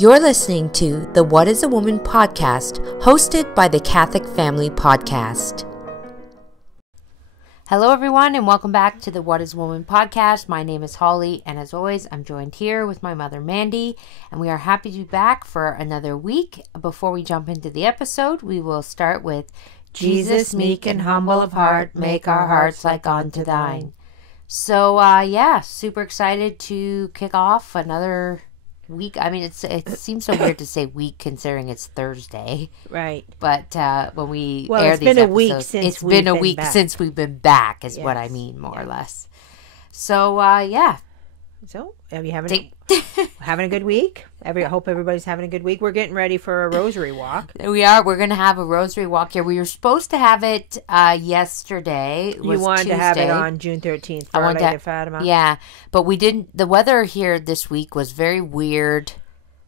You're listening to the What is a Woman podcast, hosted by the Catholic Family Podcast. Hello, everyone, and welcome back to the What is a Woman podcast. My name is Holly, and as always, I'm joined here with my mother, Mandy, and we are happy to be back for another week. Before we jump into the episode, we will start with Jesus, meek and humble of heart, make our hearts like unto thine. So, super excited to kick off another week. I mean, it seems so weird to say week considering it's Thursday, right? But when we air it's these been episodes, it's been a week since we've been back, is what I mean, more or less. So, So, are you having a good week? I hope everybody's having a good week. We're getting ready for a Rosary Walk. We are. We're going to have a Rosary Walk here. We were supposed to have it yesterday. You wanted Tuesday. to have it on June 13th for Our Lady of Fatima. Yeah, but we didn't. The weather here this week was very weird.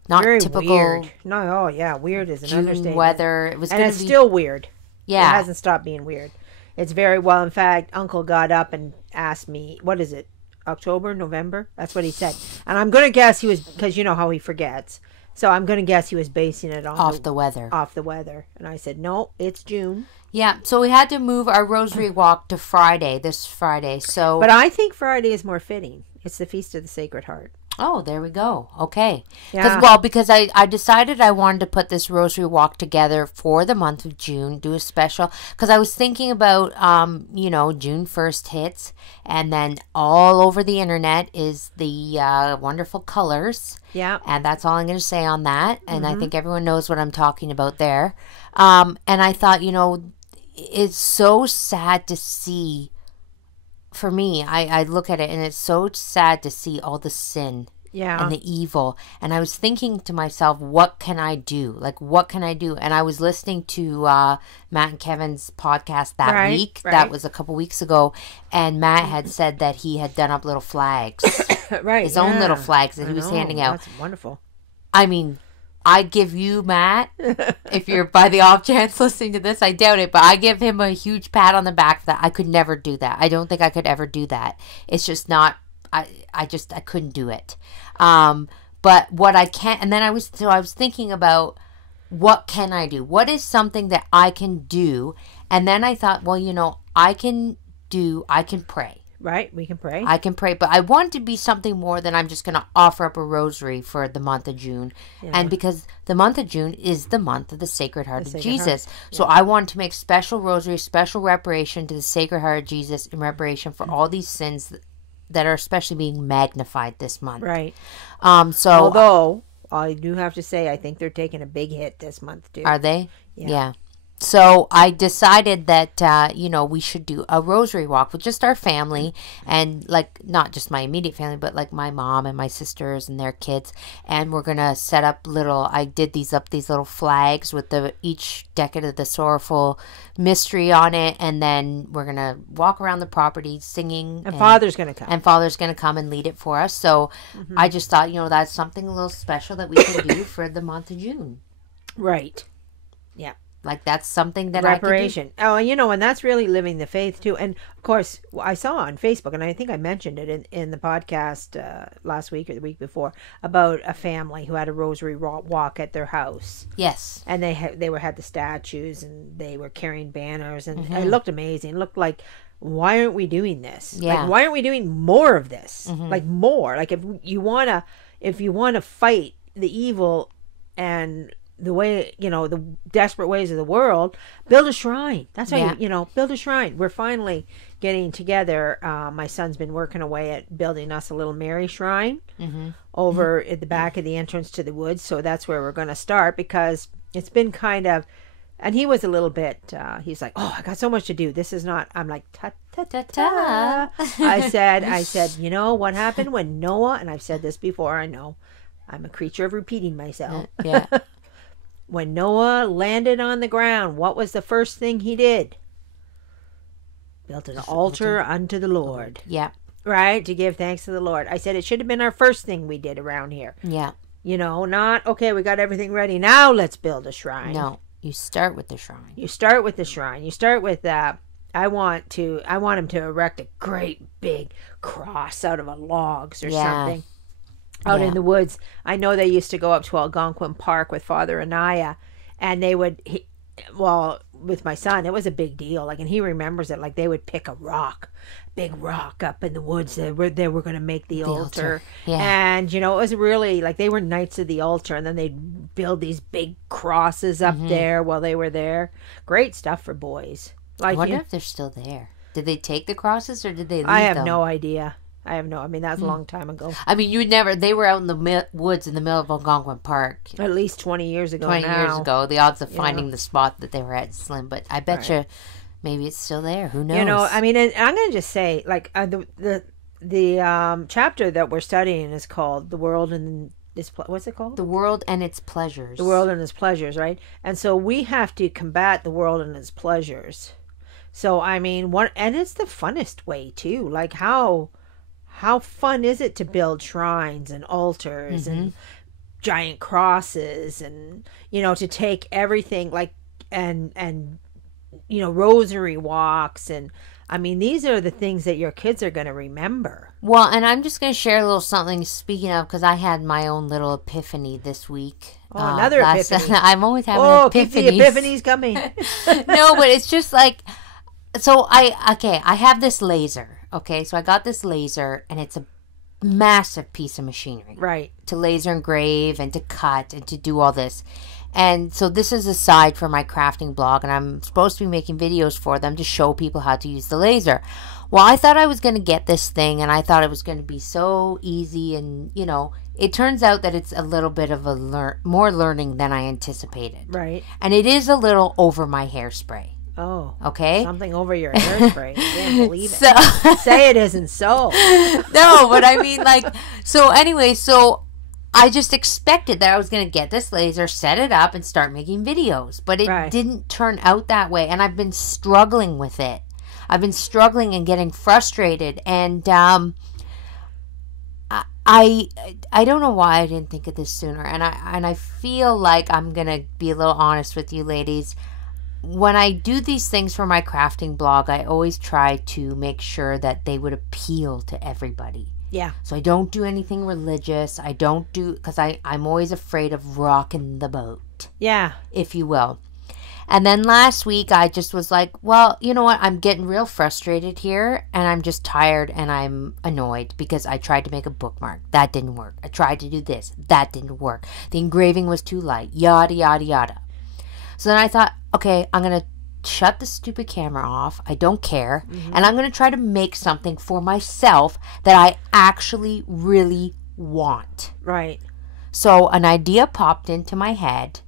Not very typical. Weird. No, weird is an June understatement. Weather. It was, and it's still weird. Yeah, it hasn't stopped being weird. It's very well. In fact, Uncle got up and asked me, "What is it? October, November?" That's what he said. And I'm going to guess he was, because you know how he forgets. So I'm going to guess he was basing it on off the weather. And I said, no, it's June. Yeah, so we had to move our Rosary Walk to this Friday. So, but I think Friday is more fitting. It's the Feast of the Sacred Heart. Oh, there we go. Okay. Yeah. Because I decided I wanted to put this Rosary Walk together for the month of June, do a special. Because I was thinking about, June 1st hits. And then all over the internet is the wonderful colors. Yeah. And that's all I'm going to say on that. And I think everyone knows what I'm talking about there. And I thought, it's so sad to see. For me, I look at it and it's so sad to see all the sin and the evil. And I was thinking to myself, what can I do? What can I do? And I was listening to Matt and Kevin's podcast that week. Right. That was a couple weeks ago. And Matt had said that he had done up little flags. His own little flags that he was handing out. That's wonderful. I mean, I give you, Matt, if you're by the off chance listening to this, I doubt it, but I give him a huge pat on the back for that. I could never do that. I don't think I could ever do that. It's just not, I couldn't do it. But what I can, and then I was thinking about what can I do? What is something that I can do? And then I thought, I can pray. Right, we can pray. I can pray, but I want to be something more than I'm just going to offer up a rosary for the month of June. Yeah. And because the month of June is the month of the Sacred Heart of Jesus. So I want to make special rosary, special reparation to the Sacred Heart of Jesus in reparation for all these sins that are especially being magnified this month. Right. Although I do have to say, I think they're taking a big hit this month, too. Are they? Yeah. So I decided that, we should do a Rosary Walk with just our family and not just my immediate family, but my mom and my sisters and their kids. And we're going to set up I did these little flags with each decade of the sorrowful mystery on it. And then we're going to walk around the property singing. And Father's going to come. And Father's going to come and lead it for us. So I just thought, that's something a little special that we can do for the month of June. Right. Yeah. That's something that reparation. I can do. Oh, and that's really living the faith too. And of course, I saw on Facebook, and I think I mentioned it in the podcast last week or the week before, about a family who had a Rosary Walk at their house. Yes, and they had the statues, and they were carrying banners, and it looked amazing. It looked like, why aren't we doing this? Yeah. Why aren't we doing more of this? More. If you wanna fight the evil and the way, the desperate ways of the world, build a shrine. That's how build a shrine. We're finally getting together. My son's been working away at building us a little Mary shrine over at the back of the entrance to the woods. So that's where we're going to start, because it's been kind of, and he was a little bit, he's like, oh, I got so much to do. This is not, I'm like, ta-ta-ta. I said, what happened when Noah, and I've said this before, I know, I'm a creature of repeating myself. Yeah. When Noah landed on the ground, what was the first thing he did? Built an altar unto the Lord. Yeah. Right? To give thanks to the Lord. I said it should have been our first thing we did around here. Yeah. Not, okay, we got everything ready. Now let's build a shrine. No, you start with the shrine. You start with the shrine. You start with that. I want him to erect a great big cross out of logs or something. out in the woods. I know they used to go up to Algonquin Park with Father Anaya, and they would, with my son, it was a big deal. Like, and he remembers it. Like, they would pick a big rock up in the woods. They were going to make the altar. Yeah. And, it was really like they were knights of the altar, and then they'd build these big crosses up there while they were there. Great stuff for boys. Like, I wonder if they're still there. Did they take the crosses or did they leave them? I have no idea. I mean, that was a long time ago. I mean, they were out in the woods in the middle of Algonquin Park. At least 20 years ago 20 now. years ago. The odds of finding the spot that they were at is slim, but I bet you maybe it's still there. Who knows? I mean, and I'm going to just say, like, the chapter that we're studying is called The World and Its... What's it called? The World and Its Pleasures. The World and Its Pleasures, right? And so we have to combat the world and its pleasures. So, I mean, and it's the funnest way, too. Like, how fun is it to build shrines and altars and giant crosses and, to take everything like, and rosary walks. And I mean, these are the things that your kids are going to remember. Well, and I'm just going to share a little something speaking of, because I had my own little epiphany this week. Oh, another epiphany. I'm always having epiphanies. Keep the epiphanies coming. No, but it's just like, so I have this laser. Okay, so I got this laser, and it's a massive piece of machinery. Right. To laser engrave and to cut and to do all this. And so this is a side for my crafting blog, and I'm supposed to be making videos for them to show people how to use the laser. Well, I thought I was going to get this thing, and I thought it was going to be so easy, and, it turns out that it's a little bit of more learning than I anticipated. Right. And it is a little over my hairspray. Oh. Okay. Something over your hairspray. I can't believe it. Say it isn't so. No, but I mean, so I just expected that I was going to get this laser, set it up, and start making videos. But it didn't turn out that way. And I've been struggling with it. I've been struggling and getting frustrated. And I don't know why I didn't think of this sooner. And I feel like I'm going to be a little honest with you ladies. When I do these things for my crafting blog, I always try to make sure that they would appeal to everybody. Yeah. So I don't do anything religious. I don't do, because I'm always afraid of rocking the boat. Yeah. If you will. And then last week, I just was like, well, you know what? I'm getting real frustrated here, and I'm just tired, and I'm annoyed because I tried to make a bookmark. That didn't work. I tried to do this. That didn't work. The engraving was too light. Yada, yada, yada. So then I thought, okay, I'm going to shut the stupid camera off. I don't care. And I'm going to try to make something for myself that I actually really want. Right. So an idea popped into my head,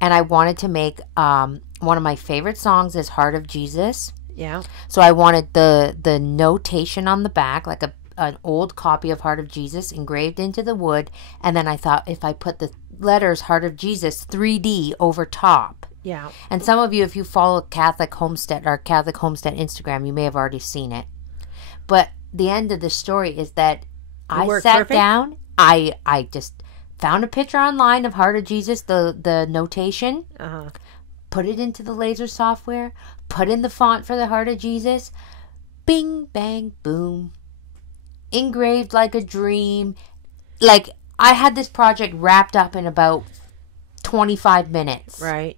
and I wanted to make one of my favorite songs is Heart of Jesus. Yeah. So I wanted the notation on the back, like an old copy of Heart of Jesus engraved into the wood. And then I thought if I put the letters Heart of Jesus 3D over top. Yeah. And some of you, if you follow Catholic Homestead or Catholic Homestead Instagram, you may have already seen it. But the end of the story is that I sat down. I just found a picture online of Heart of Jesus, the notation. Put it into the laser software. Put in the font for the Heart of Jesus. Bing, bang, boom. Engraved like a dream. Like, I had this project wrapped up in about 25 minutes. Right.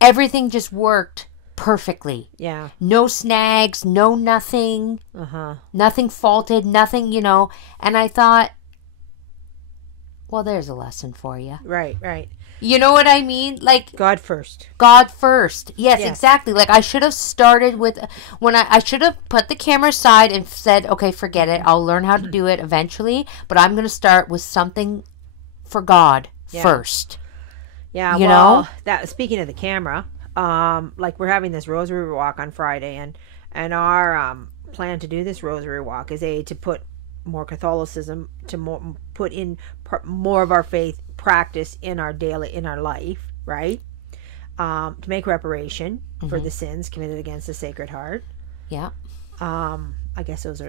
Everything just worked perfectly. Yeah. No snags, no nothing. Nothing faulted, nothing, And I thought, well, there's a lesson for you. Right, right. You know what I mean? Like, God first. God first. Yes, exactly. Like, I should have started with, when I should have put the camera aside and said, okay, forget it. I'll learn how to do it eventually. But I'm going to start with something for God first. Yeah, speaking of the camera, like we're having this Rosary Walk on Friday, and our plan to do this Rosary Walk is to put more Catholicism, to put in more of our faith practice in our life, right? To make reparation for the sins committed against the Sacred Heart. Yeah. I guess that's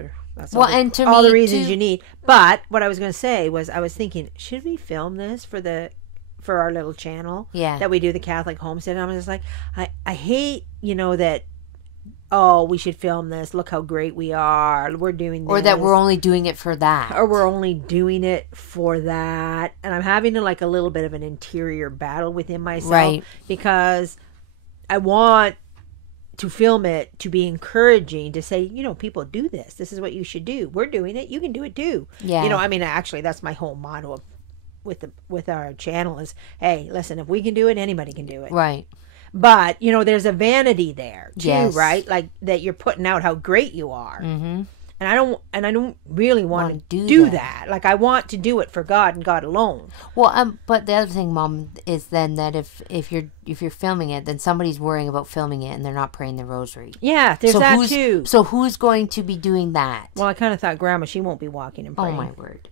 all the reasons you need. But what I was going to say was, I was thinking, should we film this for our little channel? Yeah. That we do the Catholic Homestead. And I was just like, I hate, that oh, we should film this. Look how great we are. We're doing this. Or that we're only doing it for that. Or we're only doing it for that. And I'm having a little bit of an interior battle within myself. Right. Because I want to film it to be encouraging, to say, people do this. This is what you should do. We're doing it. You can do it too. Yeah. Actually, that's my whole motto with our channel is, hey, listen, if we can do it, anybody can do it. Right. But, there's a vanity there too, Yes. right? Like that you're putting out how great you are. Mm-hmm. And I don't really want to do that. Like I want to do it for God and God alone. Well, but the other thing, Mom, is then that if you're filming it, then somebody's worrying about filming it and they're not praying the rosary. Yeah, there's that too. So who's going to be doing that? Well, I kind of thought Grandma, she won't be walking and praying. Oh my word.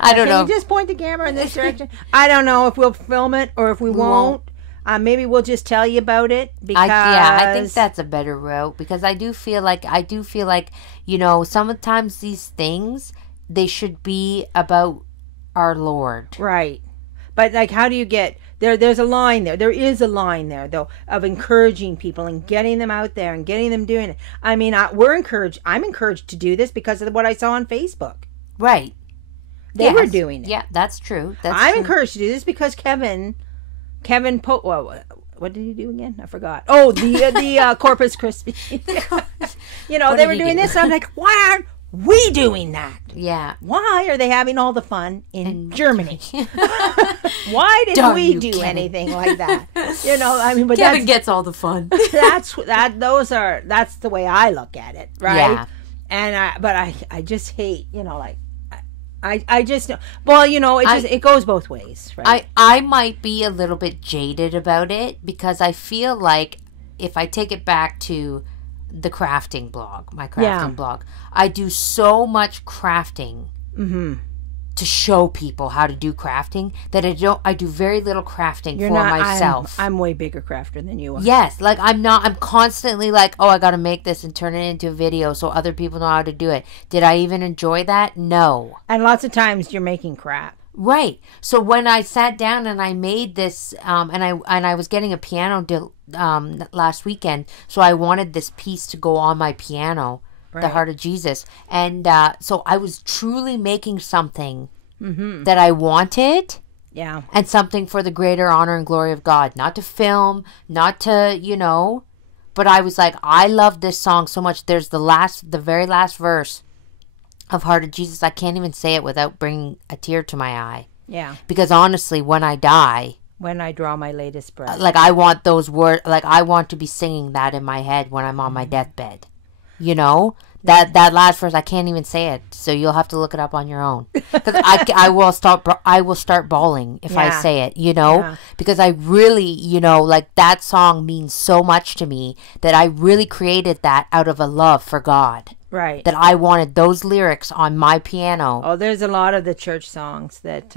I don't know. Can you just point the camera in this direction? I don't know if we'll film it or if we won't. Maybe we'll just tell you about it because I think that's a better route, because I do feel like sometimes these things, they should be about our Lord. Right. But like, how do you get there? There's a line there. There is a line there, though, of encouraging people and getting them out there and getting them doing it. I mean, we're encouraged. I'm encouraged to do this because of what I saw on Facebook. Right. They were doing it. Yeah, that's true. I'm encouraged to do this because Kevin what did he do again? I forgot. Oh, the Corpus Christi. They were doing this. I'm like, why aren't we doing that? Yeah. Why are they having all the fun in Germany? Why didn't we do anything like that? But Kevin gets all the fun. That's the way I look at it, right? Yeah. And I just hate, I just know. Well, it goes both ways, right? I might be a little bit jaded about it, because I feel like if I take it back to the crafting blog, my crafting blog, I do so much crafting to show people how to do crafting that I do very little crafting myself. I'm way bigger crafter than you are. Yes, like I'm constantly like, oh, I got to make this and turn it into a video so other people know how to do it. Did I even enjoy that? No. And lots of times you're making crap. Right. So when I sat down and I made this, and I was getting a piano last weekend, so I wanted this piece to go on my piano. Right. The Heart of Jesus. And so I was truly making something that I wanted. Yeah. And something for the greater honor and glory of God. Not to film, not to, but I was like, I love this song so much. There's the very last verse of Heart of Jesus. I can't even say it without bringing a tear to my eye. Yeah. Because honestly, when I die, when I draw my latest breath, like I want those words, like I want to be singing that in my head when I'm on my deathbed. That last verse, I can't even say it, so you'll have to look it up on your own. Because I will start bawling if I say it, because I really, like that song means so much to me that I really created that out of a love for God. Right. That I wanted those lyrics on my piano. Oh, there's a lot of the church songs that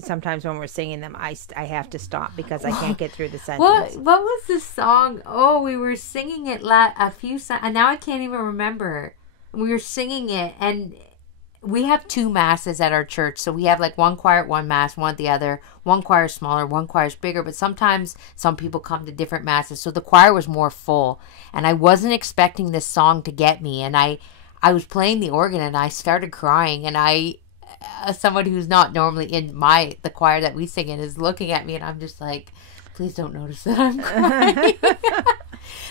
sometimes when we're singing them, I have to stop because I can't get through the sentence. What was the song? Oh, we were singing it a few and now I can't even remember. We were singing it, and we have 2 masses at our church, so we have like one choir at one mass, one at the other. One choir is smaller, one choir is bigger, but sometimes some people come to different masses, so the choir was more full, and I wasn't expecting this song to get me, and I was playing the organ and I started crying, and somebody who's not normally in the choir that we sing in is looking at me, and I'm just like, please don't notice that I'm crying.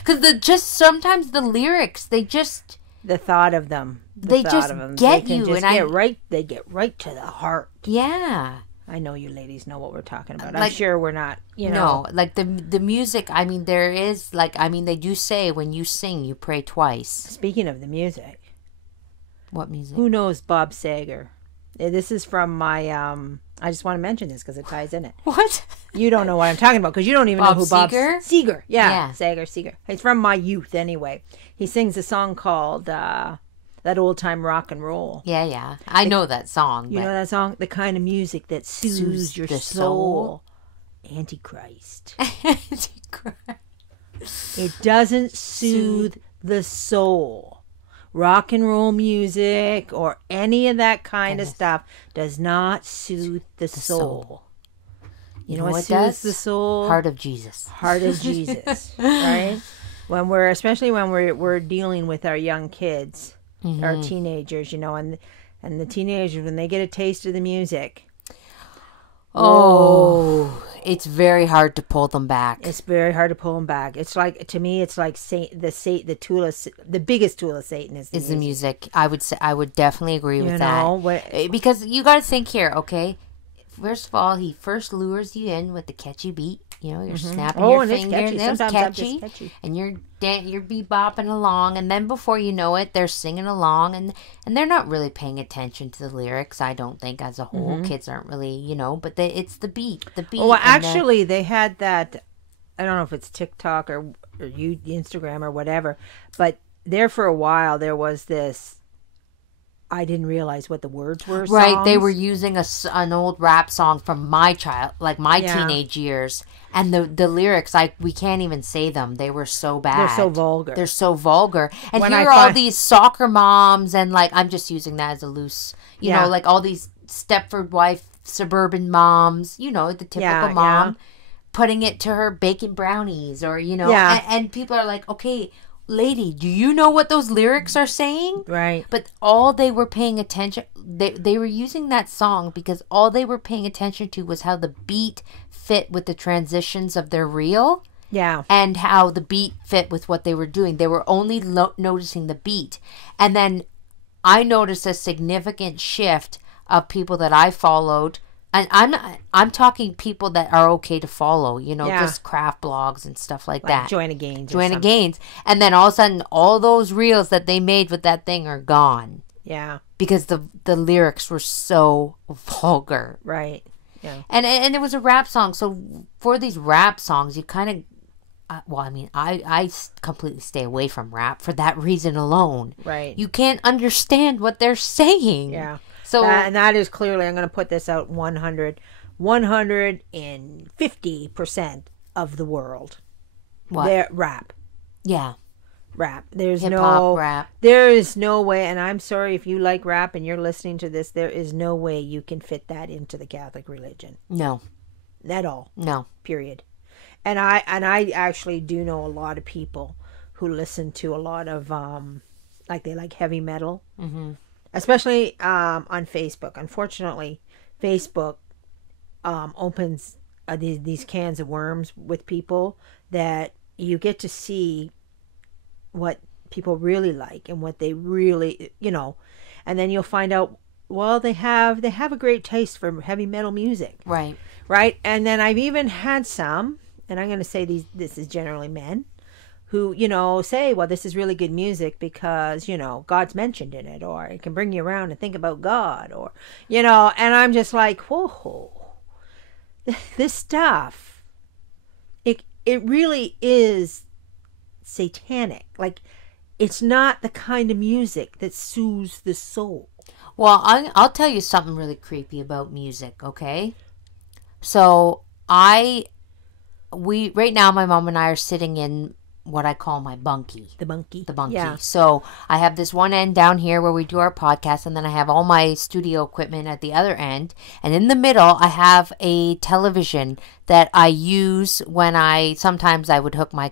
Because sometimes the lyrics, the thought of them, they get you, and they get right to the heart. Yeah. I know you ladies know what we're talking about. I'm sure we're not, No, like the music, I mean, there is, they do say when you sing, you pray twice. Speaking of the music. What music? Who knows Bob Sager? This is from my, I just want to mention this because it ties in it. What? You don't know what I'm talking about because you don't even know who Bob Seger? Yeah. Seger. It's from my youth anyway. He sings a song called That Old Time Rock and Roll. Yeah. I know that song. You know that song? The kind of music that soothes your soul. Antichrist. It doesn't soothe the soul. Rock and roll music or any of that kind of stuff does not soothe the soul. You know what soothes the soul? Heart of Jesus. Heart of Jesus, right? Especially when we're dealing with our young kids, our teenagers, and the teenagers, when they get a taste of the music. Oh, it's very hard to pull them back. It's very hard to pull them back. It's like, to me, it's like the biggest tool of Satan is the music. I would definitely agree with that. Because you got to think here, okay? First of all, he first lures you in with the catchy beat. You're snapping your fingers. It's catchy. And you're bebopping along. And then before you know it, they're singing along. And they're not really paying attention to the lyrics, I don't think, as a whole. Kids aren't really, but it's the beat. Well, actually, they had that, I don't know if it's TikTok or Instagram or whatever, but there for a while, there was this, I didn't realize what the words were. Right, songs. They were using an old rap song from my teenage years, and the lyrics, we can't even say them. They were so bad. They're so vulgar. And here are all these soccer moms, and I'm just using that as a loose, like all these Stepford wife suburban moms, the typical mom, putting it to her baking brownies, or and people are like, okay, lady, do you know what those lyrics are saying? Right. But all they were paying attention, they were using that song because all they were paying attention to was how the beat fit with the transitions of their reel. Yeah. And how the beat fit with what they were doing. They were only noticing the beat. And then I noticed a significant shift of people that I followed. And I'm talking people that are okay to follow, just craft blogs and stuff like that. Joanna Gaines. And then all of a sudden, all those reels that they made with that thing are gone. Yeah. Because the lyrics were so vulgar. Right. Yeah. And it was a rap song. So for these rap songs, you kind of, I completely stay away from rap for that reason alone. Right. You can't understand what they're saying. Yeah. So and that is clearly, I'm going to put this out 150% of the world. What? They're rap. Yeah. Rap. There's hip-hop, rap. There is no way, and I'm sorry if you like rap and you're listening to this, there is no way you can fit that into the Catholic religion. No. At all. No. Period. And I actually do know a lot of people who listen to a lot of they like heavy metal. Mm-hmm. Especially on Facebook. Unfortunately, Facebook opens these cans of worms with people that you get to see what people really like and what they really, and then you'll find out, well, they have a great taste for heavy metal music. Right. Right? And then I've even had some, and I'm going to say this is generally men, who, say, well, this is really good music because, God's mentioned in it, or it can bring you around and think about God, or, and I'm just like, whoa, this stuff, it really is satanic. Like, it's not the kind of music that soothes the soul. Well, I'll tell you something really creepy about music, okay? So, right now, my mom and I are sitting in what I call my bunkie. The bunkie. Yeah. So I have this one end down here where we do our podcast, and then I have all my studio equipment at the other end. And in the middle, I have a television that I use when sometimes I would hook my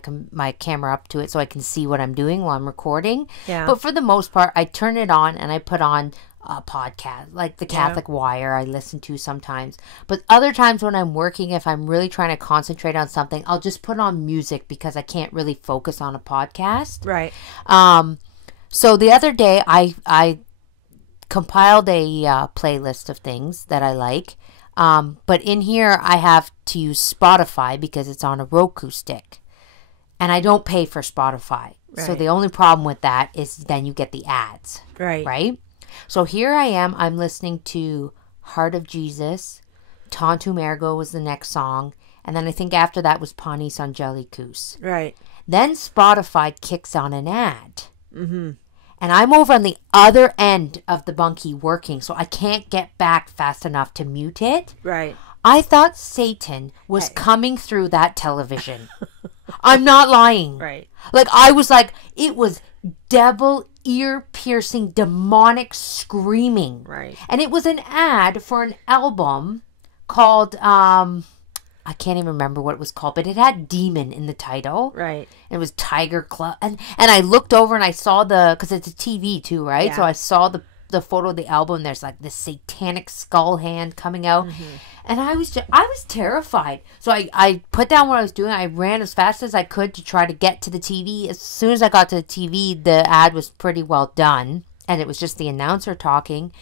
camera up to it so I can see what I'm doing while I'm recording. Yeah. But for the most part, I turn it on and I put on a podcast, like the Catholic Wire I listen to sometimes. But other times when I'm working, if I'm really trying to concentrate on something, I'll just put on music because I can't really focus on a podcast. Right. So the other day I compiled a playlist of things that I like. But in here I have to use Spotify because it's on a Roku stick. And I don't pay for Spotify. Right. So the only problem with that is then you get the ads. Right. Right? So here I am. I'm listening to Heart of Jesus. Tantum Ergo was the next song. And then I think after that was Panis Angelicus. Right. Then Spotify kicks on an ad. Mm-hmm. And I'm over on the other end of the bunkie working, so I can't get back fast enough to mute it. Right. I thought Satan was coming through that television. I'm not lying. Right. I was like, it was devil ear-piercing, demonic screaming. Right. And it was an ad for an album called, I can't even remember what it was called, but it had demon in the title. Right. It was Tiger Club. And I looked over and I saw because it's a TV too, right? Yeah. So I saw the photo of the album. There's like this satanic skull hand coming out. And I was terrified. So I put down what I was doing. I ran as fast as I could to try to get to the TV. As soon as I got to the TV, the ad was pretty well done. And it was just the announcer talking.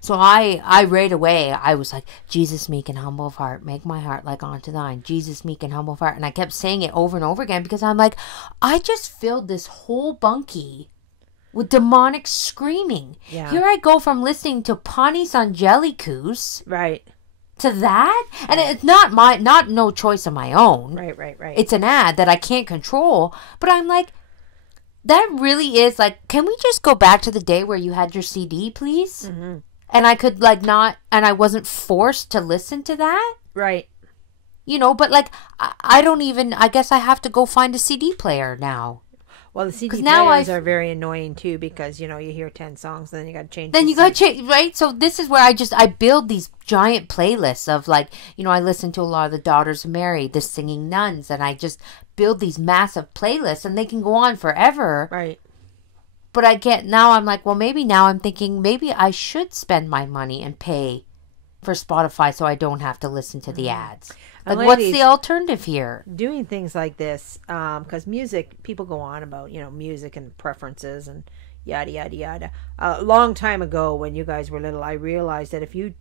So I right away, I was like, Jesus, meek and humble of heart, make my heart like unto thine. Jesus, meek and humble of heart. And I kept saying it over and over again because I'm like, I just filled this whole Bunkie with demonic screaming. Yeah. Here I go from listening to Panis Angelicus Right. to that. And it's not no choice of my own. Right. It's an ad that I can't control. But I'm like, that really is like, can we just go back to the day where you had your CD, please? Mm-hmm. And I could and I wasn't forced to listen to that. Right. You know, but like, I don't even, I guess I have to go find a CD player now. Well, the CD now players are very annoying too because, you hear 10 songs and then you got to change. Then you got to change, right? So this is where I build these giant playlists of like, I listen to a lot of the Daughters of Mary, the Singing Nuns, and I just build these massive playlists and they can go on forever. Right. But I'm like, well, maybe now I'm thinking maybe I should spend my money and pay for Spotify so I don't have to listen to the ads. Like, what's the alternative here? Doing things like this, because music, people go on about, music and preferences and yada, yada, yada. A long time ago when you guys were little, I realized that if you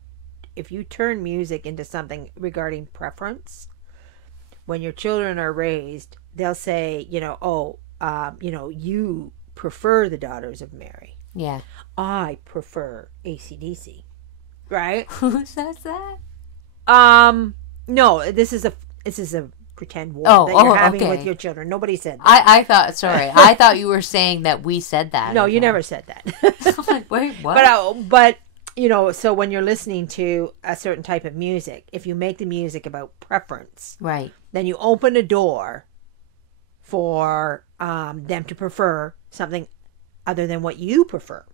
turn music into something regarding preference, when your children are raised, they'll say, you prefer the Daughters of Mary. Yeah. I prefer AC/DC. Right? Who says that? No, this is a pretend war that you're having with your children. Nobody said that. I thought you were saying that we said that. No, you never said that. I'm like, wait, what? But so when you're listening to a certain type of music, if you make the music about preference, right, then you open a door for them to prefer something other than what you prefer.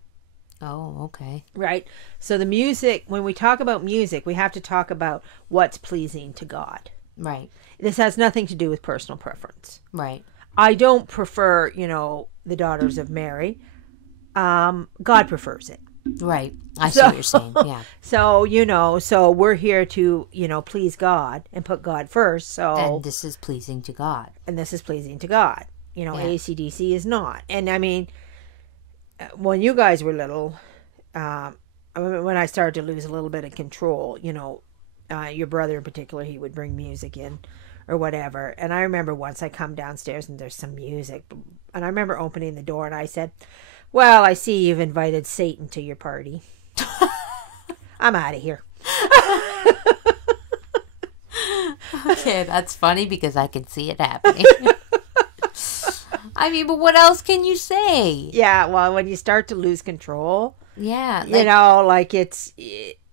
Oh, okay. Right. So the music, when we talk about music, we have to talk about what's pleasing to God. Right. This has nothing to do with personal preference. Right. I don't prefer, the Daughters of Mary. God prefers it. Right. I see what you're saying. Yeah. So we're here to, please God and put God first. So and this is pleasing to God. AC/DC is not. And I mean, when you guys were little, when I started to lose a little bit of control, your brother in particular, he would bring music in or whatever. And I remember once I come downstairs and there's some music. And I remember opening the door and I said, well, I see you've invited Satan to your party. I'm out of here. Okay, that's funny because I can see it happening. I mean, but what else can you say? Yeah, well, when you start to lose control, yeah, it's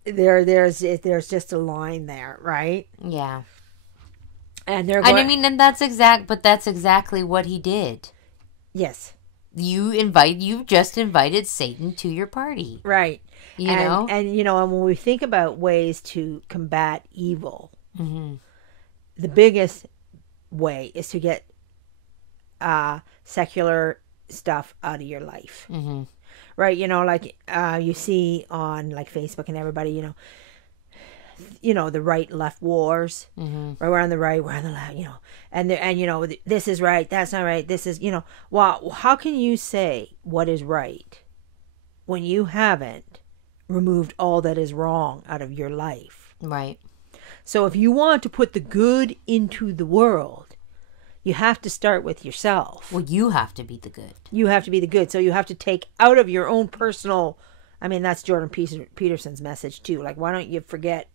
there's just a line there, right? Yeah. And they're going, and that's exactly what he did. Yes. You just invited Satan to your party. Right. And when we think about ways to combat evil, mm-hmm. the biggest way is to get secular stuff out of your life. Mm-hmm. Right? You see on like Facebook and everybody, the right left wars. Mm-hmm. Right, we're on the right, we're on the left, and this is right, that's not right, this is, well, how can you say what is right when you haven't removed all that is wrong out of your life? Right. So if you want to put the good into the world, you have to start with yourself. Well, you have to be the good. You have to be the good. So you have to take out of your own personal, that's Jordan Peterson's message too. Like, why don't you forget,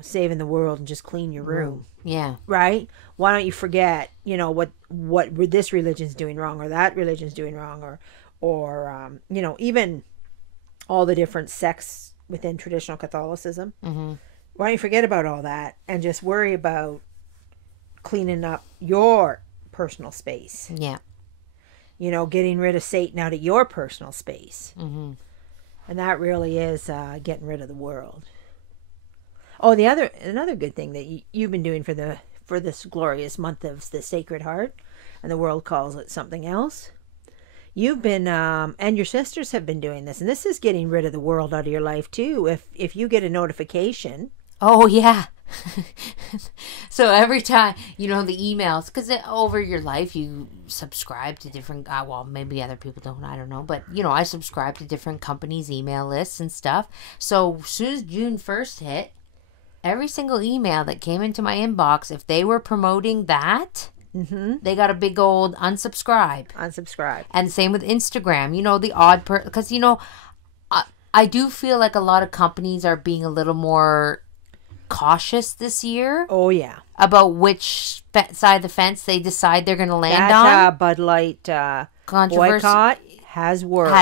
saving the world and just clean your room? Yeah. Right? Why don't you forget, what this religion's doing wrong or that religion's doing wrong or even all the different sects within traditional Catholicism. Mm-hmm. Why don't you forget about all that and just worry about cleaning up your personal space? Yeah. Getting rid of Satan out of your personal space. Mm-hmm. And that really is getting rid of the world. Oh, another good thing that you've been doing for this glorious month of the Sacred Heart, and the world calls it something else. You've been and your sisters have been doing this, and this is getting rid of the world out of your life too. If you get a notification. Oh yeah. So every time, the emails, because over your life you subscribe to different, well, maybe other people don't, I don't know, but I subscribe to different companies' email lists and stuff. So as soon as June 1st hit, every single email that came into my inbox, if they were promoting that, they got a big old unsubscribe. And same with Instagram, the odd because I do feel like a lot of companies are being a little more cautious this year. Oh yeah, about which side of the fence they decide they're going to land on. That Bud Light boycott has worked.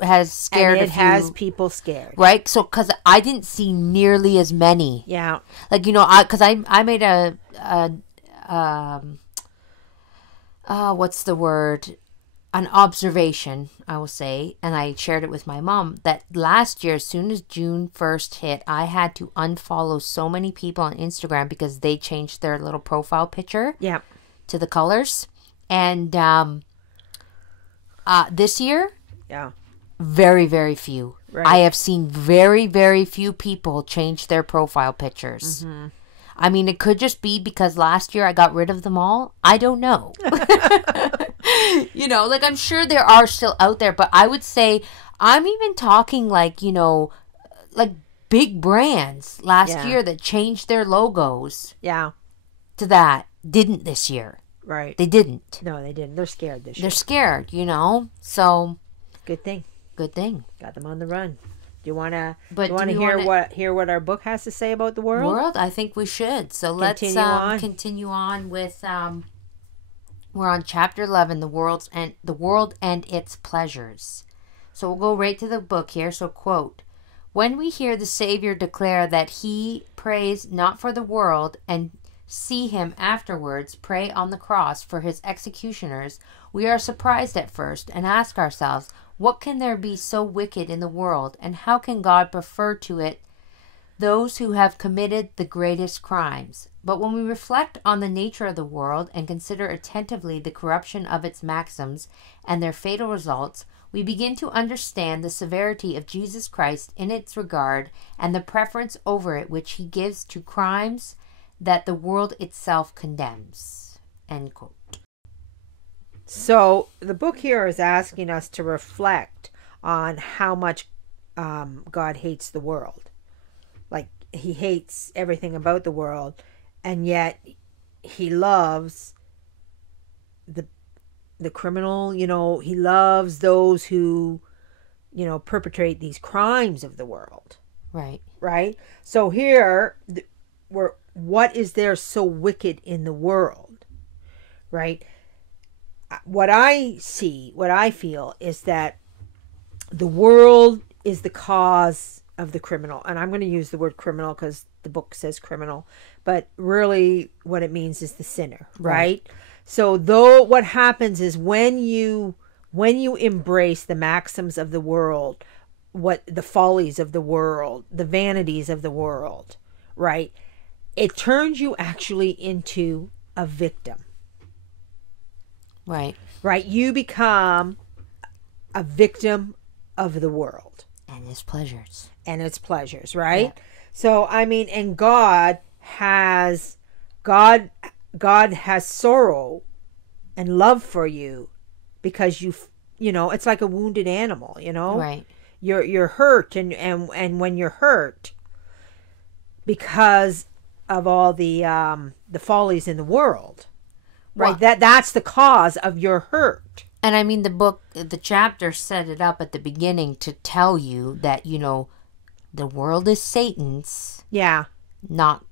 Has scared. And it has people scared, right? So because I didn't see nearly as many. Yeah, like because I made what's the word? An observation, I will say, and I shared it with my mom, that last year, as soon as June 1st hit, I had to unfollow so many people on Instagram because they changed their little profile picture to the colors. And this year, very, very few. Right. I have seen very, very few people change their profile pictures. Mm-hmm. I mean, it could just be because last year I got rid of them all. I don't know. Like I'm sure there are still out there, but I would say I'm even talking like, like big brands last year that changed their logos. Yeah. To that. Didn't this year. Right. They didn't. No, they didn't. They're scared this year. They're scared, So. Good thing. Got them on the run. Do you want to hear what our book has to say about the world? I think we should. So let's continue on with we're on chapter 11, the world and its pleasures. So we'll go right to the book here. So quote, "When we hear the Savior declare that he prays not for the world and see him afterwards pray on the cross for his executioners, we are surprised at first and ask ourselves, what can there be so wicked in the world, and how can God prefer to it those who have committed the greatest crimes? But when we reflect on the nature of the world and consider attentively the corruption of its maxims and their fatal results, we begin to understand the severity of Jesus Christ in its regard and the preference over it which he gives to crimes that the world itself condemns." End quote. So the book here is asking us to reflect on how much God hates the world. Like, he hates everything about the world, and yet he loves the criminal, he loves those who, perpetrate these crimes of the world. Right. Right? So here, what is there so wicked in the world? Right? What I feel is that the world is the cause of the criminal. And I'm going to use the word criminal because the book says criminal. But really what it means is the sinner, right? So what happens is when you embrace the maxims of the world, the follies of the world, the vanities of the world, right? It turns you actually into a victim. Right. You become a victim of the world. And its pleasures. Right? Yeah. So, and God has sorrow and love for you because it's like a wounded animal, Right. You're hurt and when you're hurt because of all the follies in the world. Right, that's the cause of your hurt. And the chapter set it up at the beginning to tell you that, the world is Satan's. Yeah. Not,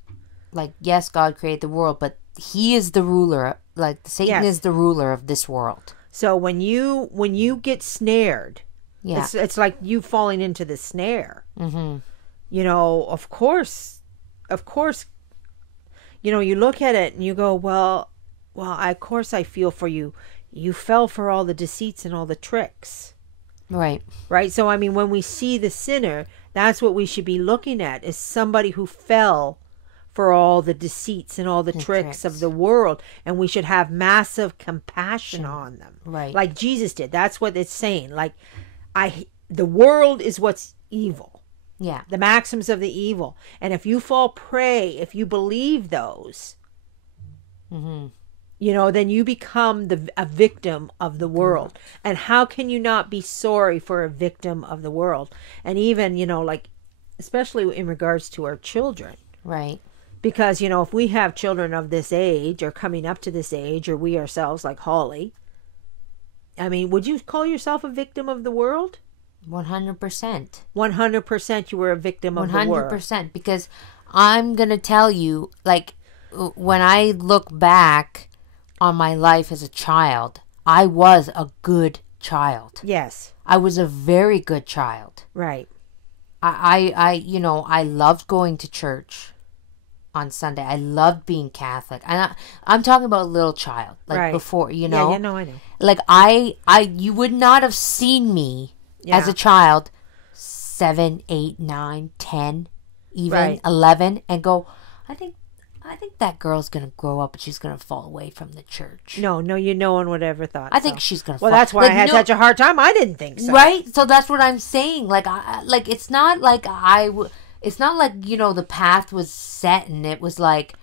yes, God created the world, but he is the ruler. Satan is the ruler of this world. So when you get snared, it's like you falling into the snare. Mm-hmm. Of course, you look at it and you go, well, of course I feel for you. You fell for all the deceits and all the tricks. Right. Right? So, when we see the sinner, That's what we should be looking at, is somebody who fell for all the deceits and all the tricks of the world, and we should have massive compassion on them, right? Like Jesus did. That's what it's saying. Like, the world is what's evil. Yeah, the maxims of the evil, and if you fall prey, if you believe those, you know, then you become a victim of the world. And how can you not be sorry for a victim of the world? And even, you know, like, especially in regards to our children, right? Because, you know, if we have children of this age or coming up to this age, or we ourselves, like Holly, I mean, would you call yourself a victim of the world? 100%. 100% you were a victim of the world. 100%. Because I'm going to tell you, like, when I look back on my life as a child, I was a good child. Yes. I was a very good child. Right. I you know, I loved going to church on Sunday. I loved being Catholic. I'm talking about a little child, like before, you know. Yeah, no, I know. Like you would not have seen me as a child, 7, 8, 9, 10, even 11, and go, I think that girl's gonna grow up and she's gonna fall away from the church. No, no one would ever thought. I think she's gonna. Well, that's why I had such a hard time. I didn't think so. Right. So that's what I'm saying. Like, it's not like it's not like, you know, the path was set and it was like,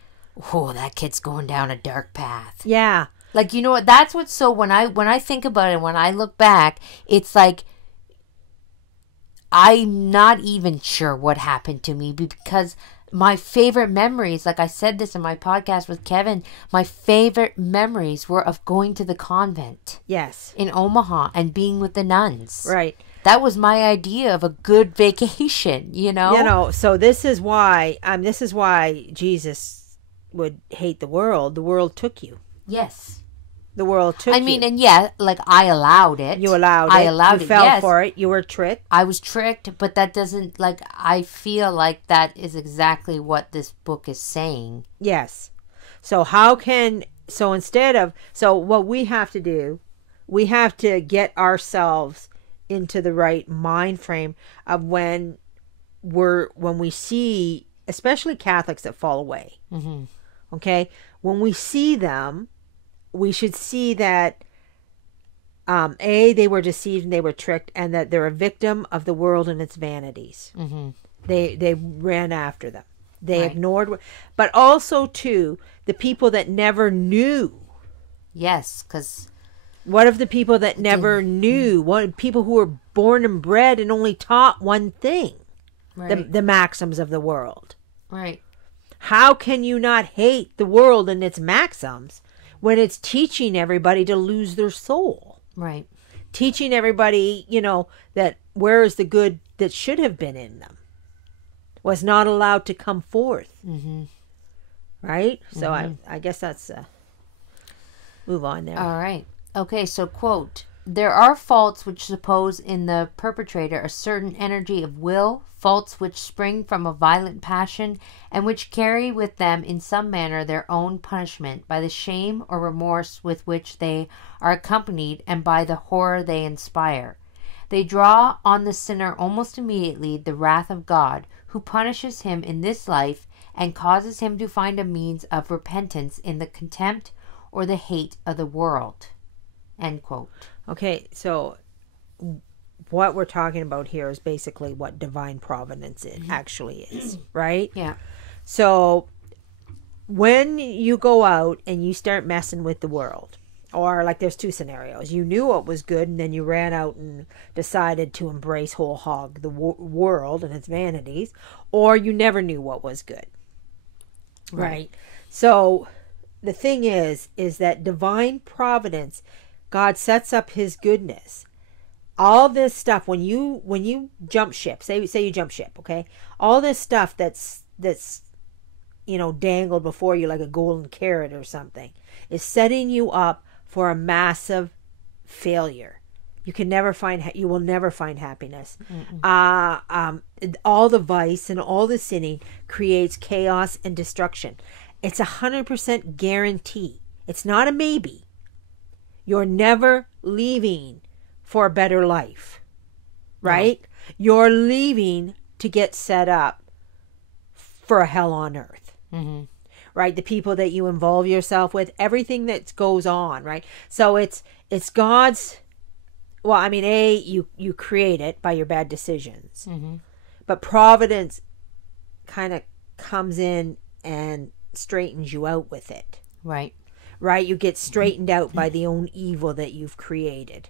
oh, that kid's going down a dark path. Yeah. Like, you know what? That's what's so when I think about it, when I look back, it's like, I'm not even sure what happened to me, because my favorite memories, like I said this in my podcast with Kevin, my favorite memories were of going to the convent. Yes. In Omaha and being with the nuns. Right. That was my idea of a good vacation, you know? You know, so this is why Jesus would hate the world. The world took you. Yes. The world took you. I mean, and yeah, like, I allowed it. You allowed it. I allowed you it, fell yes. for it. You were tricked. I was tricked, but that doesn't, like, I feel like that is exactly what this book is saying. Yes. So what we have to do, we have to get ourselves into the right mind frame of when we see, especially Catholics that fall away. Mm-hmm. Okay? When we see them, we should see that they were deceived and they were tricked, and that they're a victim of the world and its vanities. Mm-hmm. They ran after them. They ignored, but also too the people that never knew. Yes, because what of the people that never knew? What people who were born and bred and only taught one thing, the maxims of the world. Right. How can you not hate the world and its maxims when it's teaching everybody to lose their soul? Right. Teaching everybody, you know, that where is the good that should have been in them was not allowed to come forth. Mm-hmm. Right? So I guess that's move on there. All right. Okay, so quote, there are faults which suppose in the perpetrator a certain energy of will, faults which spring from a violent passion, and which carry with them in some manner their own punishment by the shame or remorse with which they are accompanied and by the horror they inspire. They draw on the sinner almost immediately the wrath of God, who punishes him in this life and causes him to find a means of repentance in the contempt or the hate of the world. End quote. Okay, so what we're talking about here is basically what divine providence actually is, right? Yeah. So when you go out and you start messing with the world, or like there's two scenarios. You knew what was good and then you ran out and decided to embrace whole hog the world and its vanities, or you never knew what was good. Right? So the thing is that divine providence, God sets up his goodness. All this stuff, when you jump ship, say you jump ship, okay? All this stuff that's you know, dangled before you like a golden carrot or something, is setting you up for a massive failure. You will never find happiness. All the vice and all the sinning creates chaos and destruction. It's 100% guarantee. It's not a maybe. You're never leaving for a better life, right? No. You're leaving to get set up for a hell on earth. Mm-hmm. Right? The people that you involve yourself with, everything that goes on, right? So it's God's, well, I mean, you create it by your bad decisions. Mm-hmm. But providence kind of comes in and straightens you out with it. Right. Right? You get straightened out by the own evil that you've created.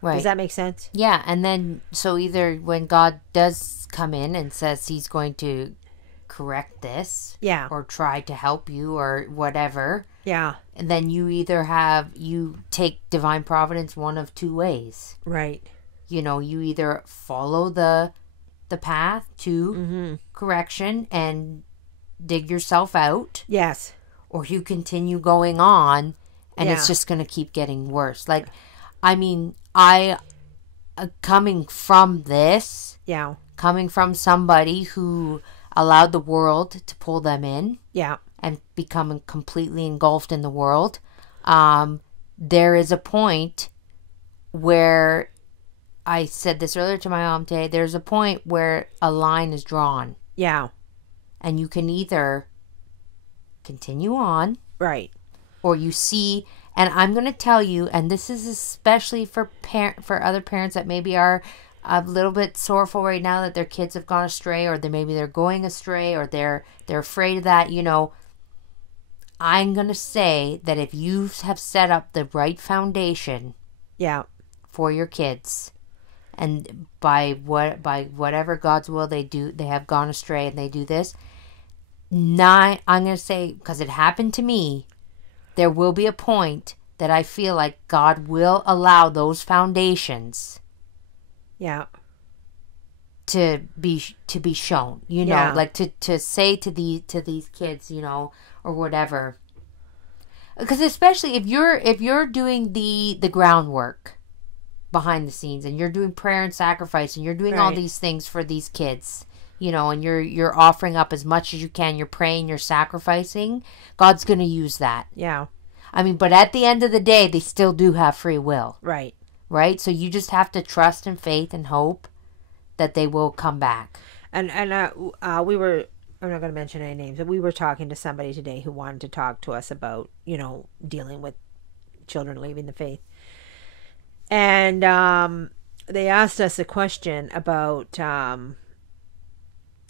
Right. Does that make sense? Yeah, and then, so either when God does come in and says he's going to correct this, Yeah. or try to help you or whatever, Yeah. and then you take divine providence one of two ways. Right. You know, you either follow the path to Mm-hmm. correction and dig yourself out, Yes. or you continue going on and it's Yeah. just going to keep getting worse. Like, I mean, coming from this, Yeah. coming from somebody who allowed the world to pull them in Yeah. and become completely engulfed in the world, there is a point where, I said this earlier to my mom today, there's a point where a line is drawn. Yeah. And you can either continue on, Right. or you see, and I'm going to tell you, and this is especially for other parents that maybe are a little bit sorrowful right now that their kids have gone astray, or maybe they're going astray, or they're afraid of that. You know, I'm going to say that if you have set up the right foundation, Yeah. for your kids, and by whatever God's will they have gone astray and they do this, I'm going to say, because it happened to me, there will be a point that I feel like God will allow those foundations Yeah. to be shown, you know, Yeah. like to say to these kids, you know, or whatever. Because especially if you're doing the groundwork behind the scenes, and you're doing prayer and sacrifice, and you're doing all Right. these things for these kids, you know, and you're offering up as much as you can, you're praying, you're sacrificing, God's going to use that. Yeah. I mean, but at the end of the day, they still do have free will, Right. right? So you just have to trust and faith and hope that they will come back. And we were, I'm not going to mention any names, but we were talking to somebody today who wanted to talk to us about, you know, dealing with children leaving the faith. And they asked us a question about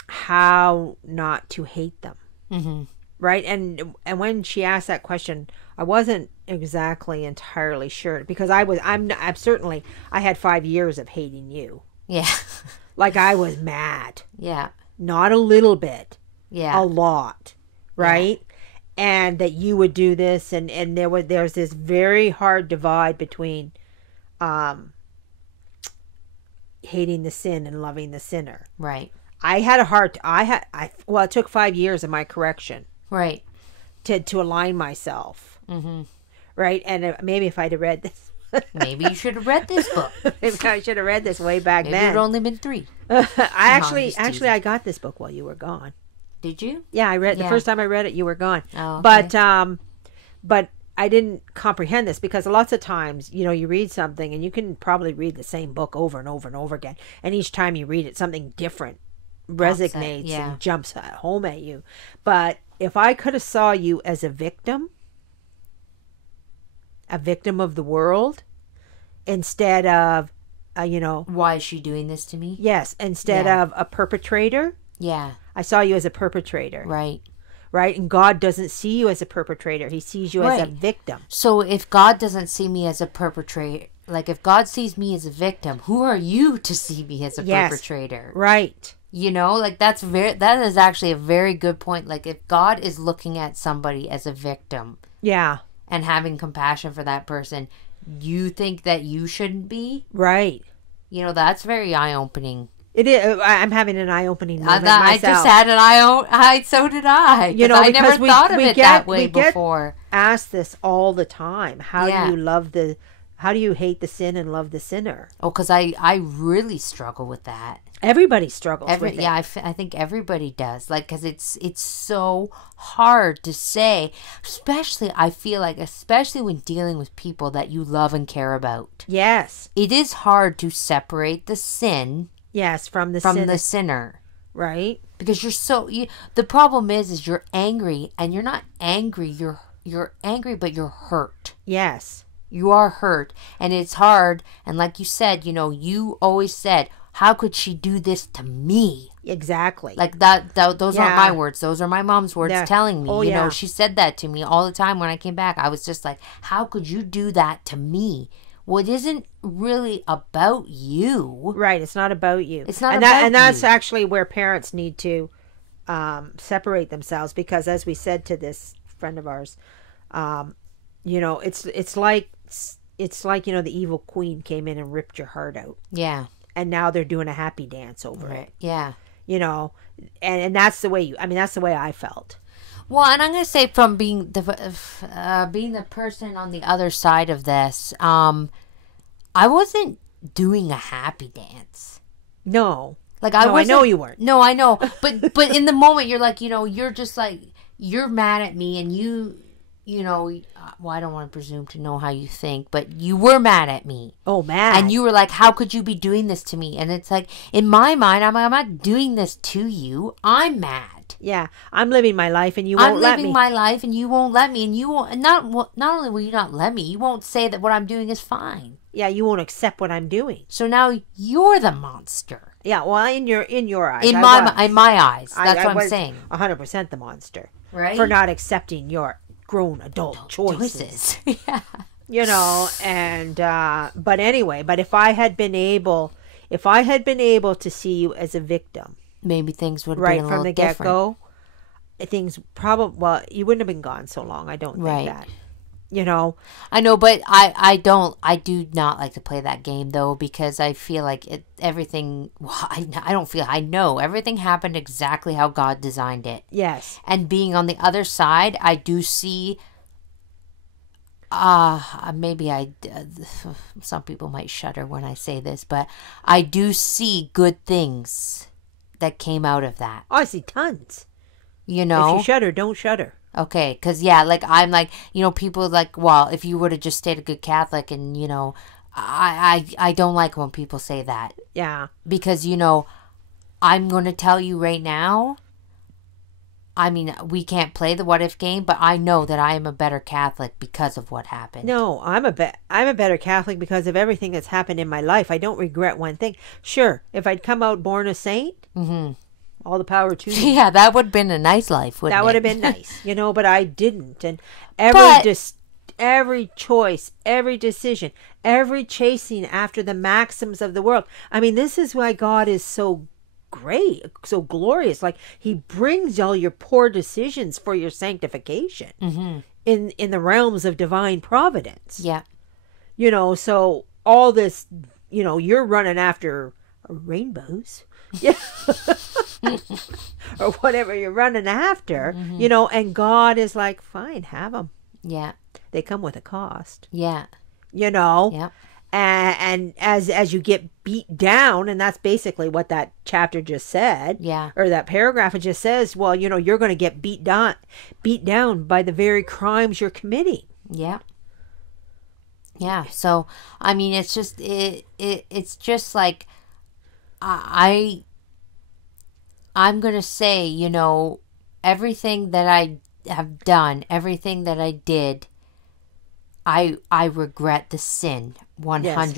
how not to hate them. Mm-hmm. Right? And when she asked that question, I wasn't exactly entirely sure, because I'm certainly, I had 5 years of hating you. Yeah. Like, I was mad. Yeah. Not a little bit. Yeah. A lot. Right? And that you would do this, and there's this very hard divide between hating the sin and loving the sinner. Right. I had a hard well, it took 5 years of my correction. Right. To align myself. Mm-hmm. Right? And maybe if I'd have read this. Maybe you should have read this book. Maybe I should have read this way back Maybe then. it had only been 3. I got this book while you were gone. Did you? Yeah, I read the first time I read it, you were gone. Oh, okay. But I didn't comprehend this, because lots of times, you know, you read something and you can probably read the same book over and over and over again. And each time you read it, something different resonates and jumps home at you. But if I could have saw you as a victim of the world, instead of, you know... Why is she doing this to me? Yes, instead of a perpetrator. Yeah. I saw you as a perpetrator. Right. Right? And God doesn't see you as a perpetrator. He sees you as a victim. So if God doesn't see me as a perpetrator, like if God sees me as a victim, who are you to see me as a perpetrator? Right. You know, like that is actually a very good point. Like if God is looking at somebody as a victim, yeah, and having compassion for that person, you think that you shouldn't be? Right. You know, that's very eye-opening. It is. I'm having an eye-opening moment myself. I just had an so did I. You know, I never thought of it that way before. Asked this all the time. How do you hate the sin and love the sinner? Oh, because I really struggle with that. Everybody struggles with it. Yeah, I think everybody does. Like, because it's so hard to say, especially, I feel like, especially when dealing with people that you love and care about. Yes. It is hard to separate the sin Yes, from the sinner. Right? Because the problem is you're angry, and you're not angry. You're angry, but you're hurt. Yes. You are hurt, and it's hard. And like you said, you always said, how could she do this to me? Exactly. Like those aren't my words. Those are my mom's words telling me. She said that to me all the time when I came back. I was just like, how could you do that to me? Well, it isn't really about you. Right. It's not about you. It's not about you. And that's actually where parents need to separate themselves, because as we said to this friend of ours, it's like the evil queen came in and ripped your heart out. Yeah. And now they're doing a happy dance over it. Yeah. And that's the way that's the way I felt. Well, and I'm going to say, from being the person on the other side of this, I wasn't doing a happy dance. No. Like I know you weren't. No, I know. But in the moment, you're like, you're just like, you're mad at me, and well, I don't want to presume to know how you think, but you were mad at me. Oh, mad. And you were like, how could you be doing this to me? And it's like, in my mind, I'm not doing this to you. I'm mad. Yeah, I'm living my life, and you won't let me. I'm living my life, and you won't let me. And you won't. Not only will you not let me, you won't say that what I'm doing is fine. Yeah, you won't accept what I'm doing. So now you're the monster. Yeah, well, in your eyes, in my eyes, that's what I'm saying. 100% the monster, right? For not accepting your grown adult choices. Yeah. And but anyway, if I had been able to see you as a victim, maybe things would have been a little different. Right from the get-go, things probably, you wouldn't have been gone so long. I don't think that. I know, but I do not like to play that game, though, because I feel like everything, well, I know everything happened exactly how God designed it. Yes. And being on the other side, I do see, some people might shudder when I say this, but I do see good things that came out of that. Oh, I see tons. If you shudder, don't shudder. Okay, because, I'm like, people like, well, if you would have just stayed a good Catholic, and, I don't like when people say that. Yeah. Because, I'm going to tell you right now, I mean, we can't play the what if game, but I know that I am a better Catholic because of what happened. No, I'm a better Catholic because of everything that's happened in my life. I don't regret one thing. Sure, if I'd come out born a saint, all the power to me. Yeah, that would have been a nice life, wouldn't it? That would have been nice, but I didn't. And every choice, every decision, every chasing after the maxims of the world. I mean, this is why God is so great, so glorious. Like, he brings all your poor decisions for your sanctification in the realms of divine providence. Yeah. So all this, you're running after rainbows. Yeah. Or whatever you're running after, and God is like, fine, have them. Yeah. They come with a cost. Yeah. Yeah. And as you get beat down, and that's basically what that chapter just said. Yeah. Or that paragraph, it just says, well, you're going to get beat down by the very crimes you're committing. Yeah. Yeah. So, I mean, it's just, it's just like, I'm going to say, everything that I have done, everything that I did, I regret the sin 100%. Yes.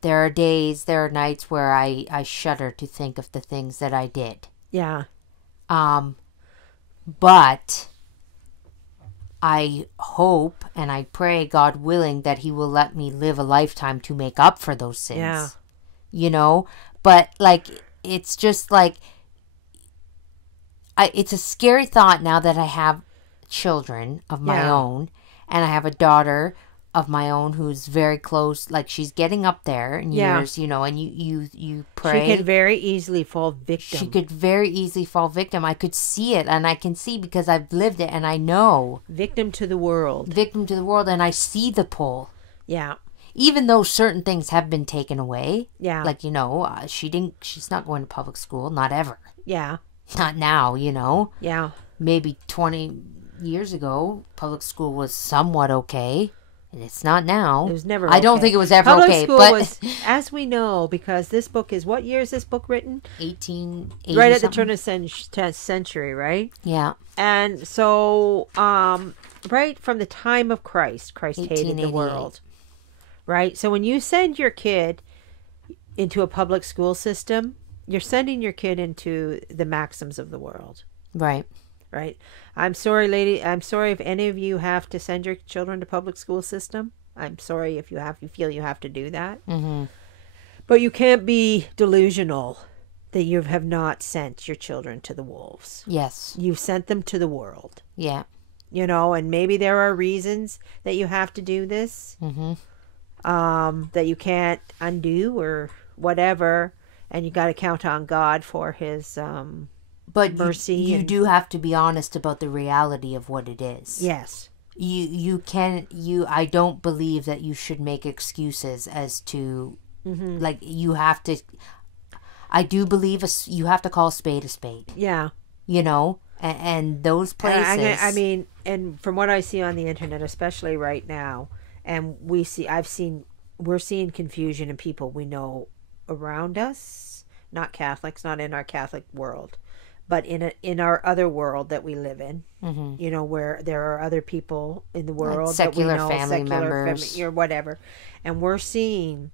There are days, there are nights where I shudder to think of the things that I did. Yeah. But I hope and I pray, God willing, that he will let me live a lifetime to make up for those sins. Yeah. But like, it's just like, it's a scary thought now that I have children of my own, and I have a daughter of my own who's very close, like she's getting up there in years, and you pray. She could very easily fall victim. I could see it, and I can see because I've lived it, and I know. Victim to the world, and I see the pull. Yeah. Even though certain things have been taken away. Yeah. Like, she's not going to public school, not ever. Yeah. Not now, Yeah. Maybe 20 years ago, public school was somewhat okay. It's not now. It was never I don't okay. think it was ever Public okay. school But was, as we know, because this book is, what year is this book written? 1880 right at the something? turn of century, right? Yeah. And so, right from the time of Christ hated the 1888. world, right? So when you send your kid into a public school system, you're sending your kid into the maxims of the world. Right. Right. I'm sorry, lady. I'm sorry if any of you have to send your children to public school system. I'm sorry if you feel you have to do that. Mm-hmm. But you can't be delusional that you have not sent your children to the wolves. Yes. You've sent them to the world. Yeah. You know, and maybe there are reasons that you have to do this, that you can't undo or whatever, and you got to count on God for His but mercy. You do have to be honest about the reality of what it is. Yes. I don't believe that you should make excuses as to, like, you have to. I do believe you have to call a spade a spade. Yeah. You know, and those places. I mean, and from what I see on the internet, especially right now, and we're seeing confusion in people we know around us, not Catholics, not in our Catholic world, but in our other world that we live in, you know, where there are other people in the world, like secular that we know, family members, or whatever, and we're seeing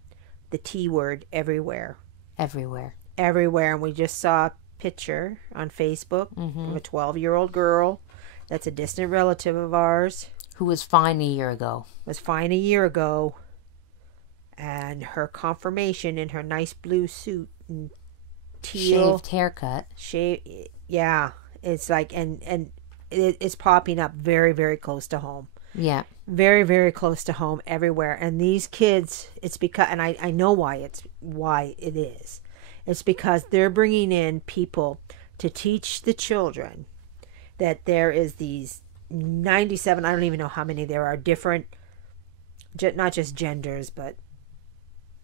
the T word everywhere, and we just saw a picture on Facebook of a 12-year-old girl that's a distant relative of ours who was fined a year ago. And her confirmation in her nice blue suit and teal shaved haircut. Yeah, it's like, and it's popping up very, very close to home. Yeah, very, very close to home everywhere. And these kids, it's because, and I know why it is. It's because they're bringing in people to teach the children that there is these 97, I don't even know how many there are, different, not just genders, but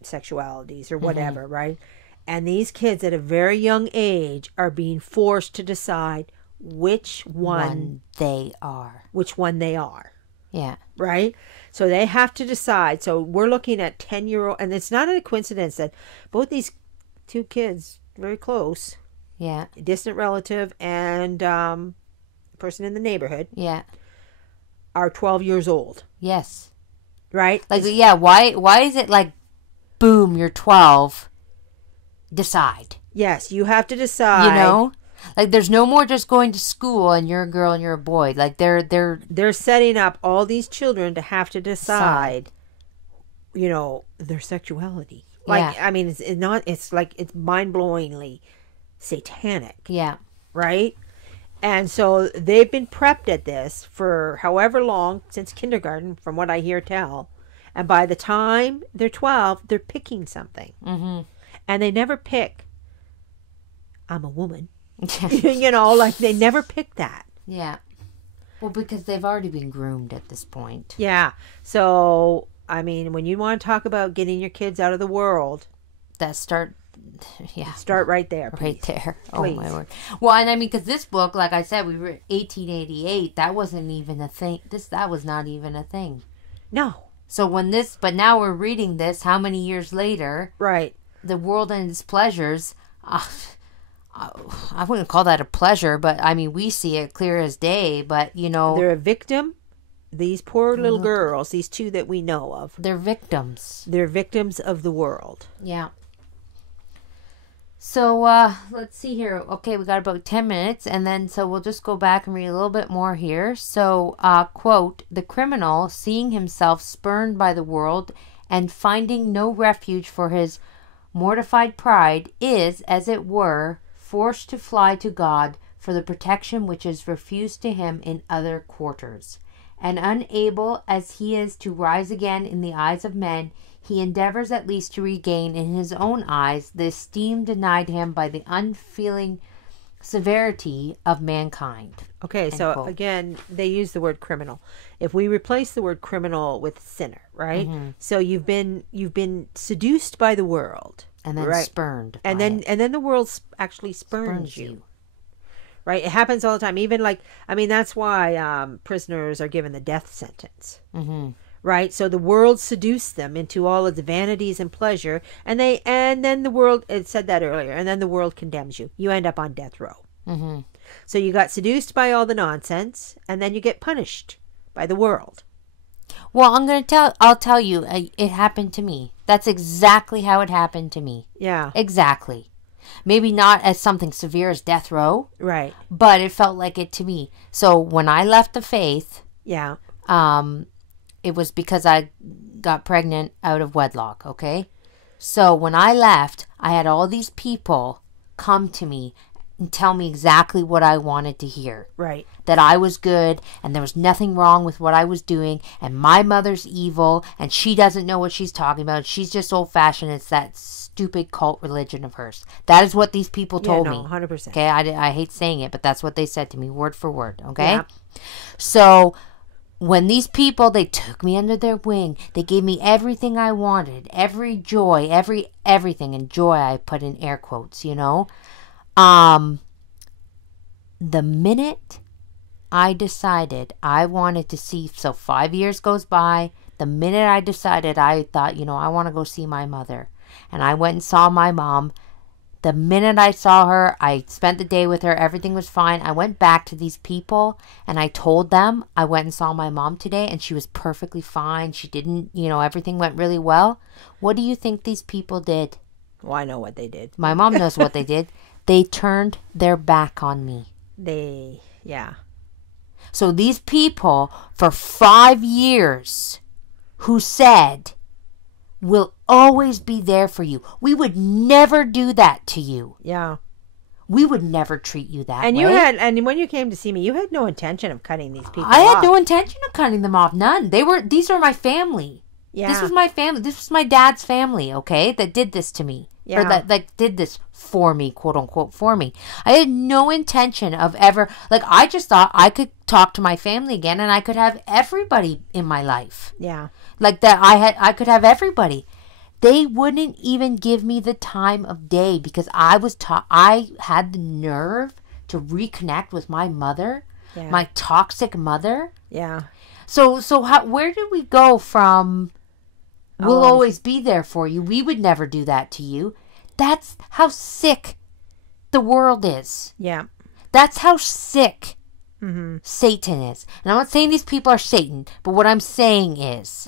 sexualities or whatever, right? And these kids at a very young age are being forced to decide which one they are. Yeah. Right? So they have to decide. So we're looking at 10-year-old, and it's not a coincidence that both these two kids, very close, distant relative and person in the neighborhood, are 12 years old. Yes. Right? Like, why is it like, boom, you're 12, decide. Yes, you have to decide. You know? Like, there's no more just going to school and you're a girl and you're a boy. Like, they're setting up all these children to have to decide, you know, their sexuality. Like, I mean, it's like, it's mind-blowingly satanic. Yeah. Right? And so they've been prepped at this for however long, since kindergarten, from what I hear tell. And by the time they're 12, they're picking something. And they never pick, I'm a woman. You know, like, they never pick that. Yeah. Well, because they've already been groomed at this point. Yeah. So, I mean, when you want to talk about getting your kids out of the world, start right there. Please. Right there. Please. Oh, my word. Well, and I mean, because this book, like I said, we were 1888. That wasn't even a thing. That was not even a thing. No. So but now we're reading this, how many years later? Right. The world and its pleasures. I wouldn't call that a pleasure, but I mean, we see it clear as day, but you know. They're a victim. These poor little girls, these two that we know of. They're victims. They're victims of the world. Yeah. So, let's see here. Okay, we got about 10 minutes, and then, so we'll just go back and read a little bit more here. So, quote, "The criminal, seeing himself spurned by the world and finding no refuge for his mortified pride, is, as it were, forced to fly to God for the protection which is refused to him in other quarters. And unable as he is to rise again in the eyes of men, he endeavors at least to regain in his own eyes the esteem denied him by the unfeeling severity of mankind." Okay, so quote. Again, they use the word criminal. If we replace the word criminal with sinner, right? So you've been seduced by the world, and then spurned, and then the world actually spurns you. Right? It happens all the time. Even like, I mean, that's why prisoners are given the death sentence. right? So the world seduced them into all of the vanities and pleasure, and then the world, it said that earlier, and then the world condemns you. You end up on death row. Mm-hmm. So you got seduced by all the nonsense, and then you get punished by the world. Well, I'll tell you, it happened to me. That's exactly how it happened to me. Yeah. Exactly. Maybe not as something severe as death row. Right. But it felt like it to me. So when I left the faith, yeah, it was because I got pregnant out of wedlock, okay? So when I left, I had all these people come to me and tell me exactly what I wanted to hear. Right. That I was good and there was nothing wrong with what I was doing and my mother's evil and she doesn't know what she's talking about. She's just old-fashioned. It's that stupid cult religion of hers. That is what these people told me. 100%. Okay, I hate saying it, but that's what they said to me, word for word, okay? Yeah. So when these people, they took me under their wing, they gave me everything I wanted, every joy, everything, and joy I put in air quotes, you know? The minute I decided I wanted to see, so 5 years goes by, the minute I decided, I thought, I want to go see my mother. And I went and saw my mom. The minute I saw her, I spent the day with her. Everything was fine. I went back to these people and I told them I went and saw my mom today and she was perfectly fine. She didn't, everything went really well. What do you think these people did? Well, I know what they did. My mom knows what they did. They turned their back on me. Yeah. So these people for 5 years who said, we'll always be there for you. We would never do that to you. Yeah. We would never treat you that way. And when you came to see me, you had no intention of cutting these people I off. had no intention of cutting them off. None. These are my family. Yeah. This was my family. This was my dad's family, okay, that did this to me. Yeah. Or that did this for me, quote unquote, for me. I had no intention of ever, I just thought I could talk to my family again and I could have everybody in my life. Yeah. I could have everybody. They wouldn't even give me the time of day because I had the nerve to reconnect with my mother, my toxic mother. Yeah. So where did we go from, we'll always be there for you, we would never do that to you? That's how sick the world is. Yeah. That's how sick Satan is. And I'm not saying these people are Satan, but what I'm saying is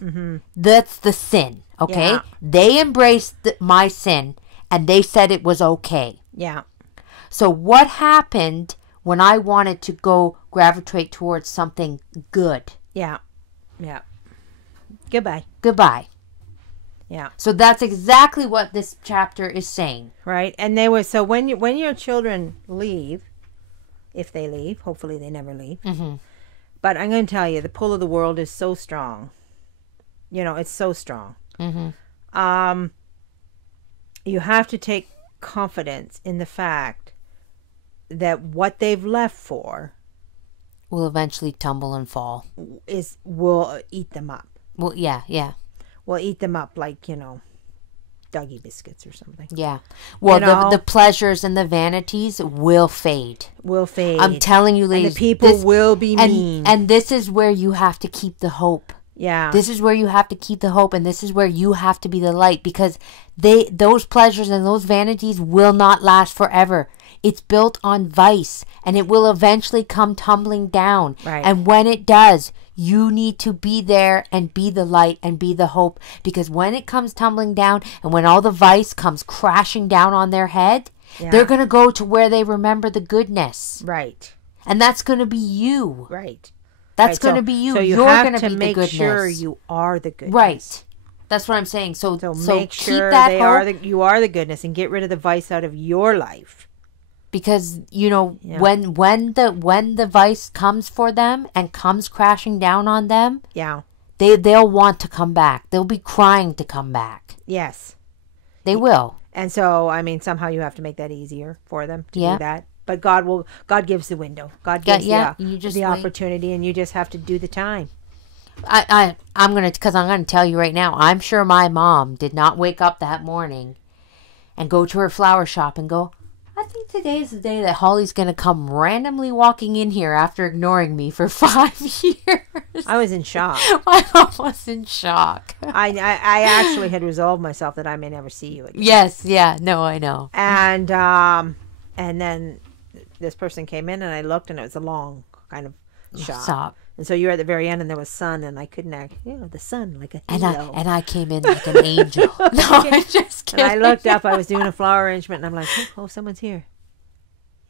that's the sin, okay? Yeah. They embraced my sin and they said it was okay. Yeah. So what happened when I wanted to go gravitate towards something good? Yeah. Yeah. Goodbye. Yeah. So that's exactly what this chapter is saying. Right. And so when your children leave, if they leave, hopefully they never leave. Mm-hmm. But I'm going to tell you, the pull of the world is so strong. It's so strong. Mm-hmm. You have to take confidence in the fact that what they've left for Will eventually tumble and fall. Will eat them up. Well, yeah. Will eat them up like, Dougie biscuits or something. Yeah. Well, the pleasures and the vanities will fade. I'm telling you, ladies. And the people will be mean. And this is where you have to keep the hope. Yeah. This is where you have to keep the hope, and this is where you have to be the light, because those pleasures and those vanities will not last forever. It's built on vice, and it will eventually come tumbling down. Right. And when it does, you need to be there and be the light and be the hope, because when it comes tumbling down and when all the vice comes crashing down on their head, they're going to go to where they remember the goodness. Right. And that's going to be you. Right. That's going to be you. So You're have going to be make the goodness. sure you are the goodness. Right. That's what I'm saying. So make keep sure that hope. You are the goodness, and get rid of the vice out of your life. Because, when the vice comes for them and comes crashing down on them, they'll want to come back. They'll be crying to come back. Yes. They will. And so, somehow you have to make that easier for them to do that. But God gives the window. God gives the opportunity, and you just have to do the time. I'm going to tell you right now, I'm sure my mom did not wake up that morning and go to her flower shop and go, I I think today is the day that Holly's going to come randomly walking in here after ignoring me for 5 years. I was in shock. I was in shock. I actually had resolved myself that I may never see you again. Yes, yeah, no, I know. And then this person came in and I looked and it was a long kind of shot. Stop. And so you were at the very end and there was sun and I couldn't act, the sun like a halo. And I came in like an angel. No, I'm just kidding. And I looked up, I was doing a flower arrangement and I'm like, oh, someone's here.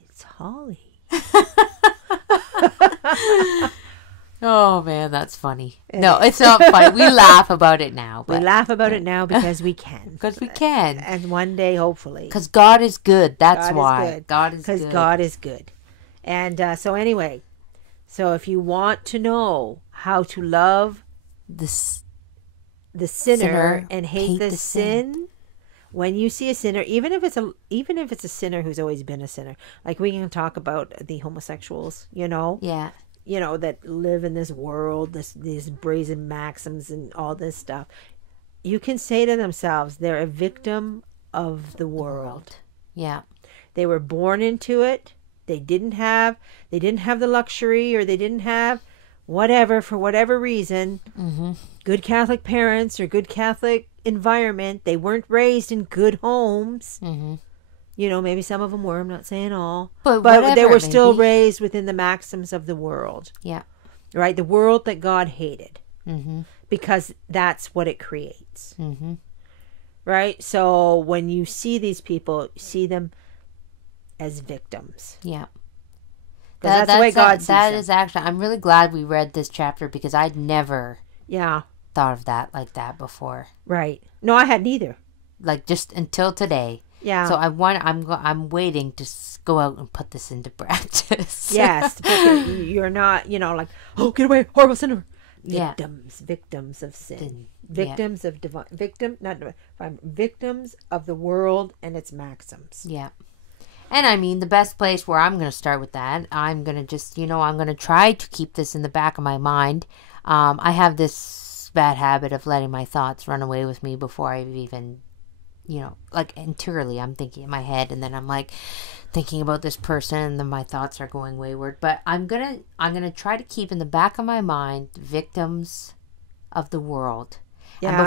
It's Holly. Oh man, that's funny. No, it's not funny. We laugh about it now. We laugh about it now because we can. Because we can. And one day, hopefully. Because God is good. That's why. God is good. Because God is good. And so anyway, so if you want to know how to love the sinner and hate the sin, when you see a sinner, even if it's a sinner who's always been a sinner, like we can talk about the homosexuals, Yeah. That live in this world, these brazen maxims and all this stuff. You can say to themselves, they're a victim of the world. Yeah. They were born into it. They didn't have the luxury, or they didn't have whatever, for whatever reason, good Catholic parents or good Catholic environment. They weren't raised in good homes. Maybe some of them were, I'm not saying all. But they were still raised within the maxims of the world. Yeah. Right? The world that God hated. Because that's what it creates. Right? So when you see these people, see them as victims. Yeah. That's the way God sees them. That is actually, I'm really glad we read this chapter because I'd never thought of that like that before. Right. No, I hadn't either. Like just until today. Yeah. So I'm waiting to go out and put this into practice. Yes. You're not, like, oh, get away, horrible sinner. Victims of sin. Victims of victims of the world and its maxims. Yeah. And I mean, the best place where I'm going to start with that, I'm going to just, I'm going to try to keep this in the back of my mind. I have this bad habit of letting my thoughts run away with me before I've even, like interiorly I'm thinking in my head, and then I'm like thinking about this person and then my thoughts are going wayward. But I'm going to try to keep in the back of my mind victims of the world. Yeah. And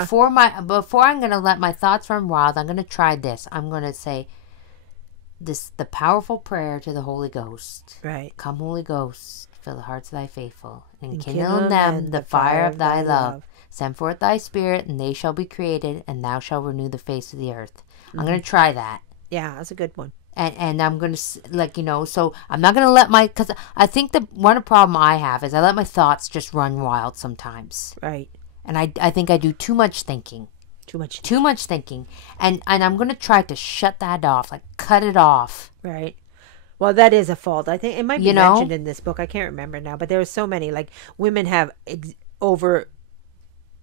before I'm going to let my thoughts run wild, I'm going to try this. I'm going to say, the powerful prayer to the Holy Ghost. Right. Come, Holy Ghost, fill the hearts of thy faithful, and kindle in them the fire of thy love. Send forth thy spirit, and they shall be created, and thou shalt renew the face of the earth. I'm going to try that. Yeah, that's a good one. And I'm going to, so I'm not going to let because I think one problem I have is I let my thoughts just run wild sometimes. Right. And I think I do too much thinking. Too much thinking. And I'm going to try to shut that off, like cut it off. Right. Well, that is a fault. I think it might be mentioned in this book. I can't remember now, but there are so many, like, women have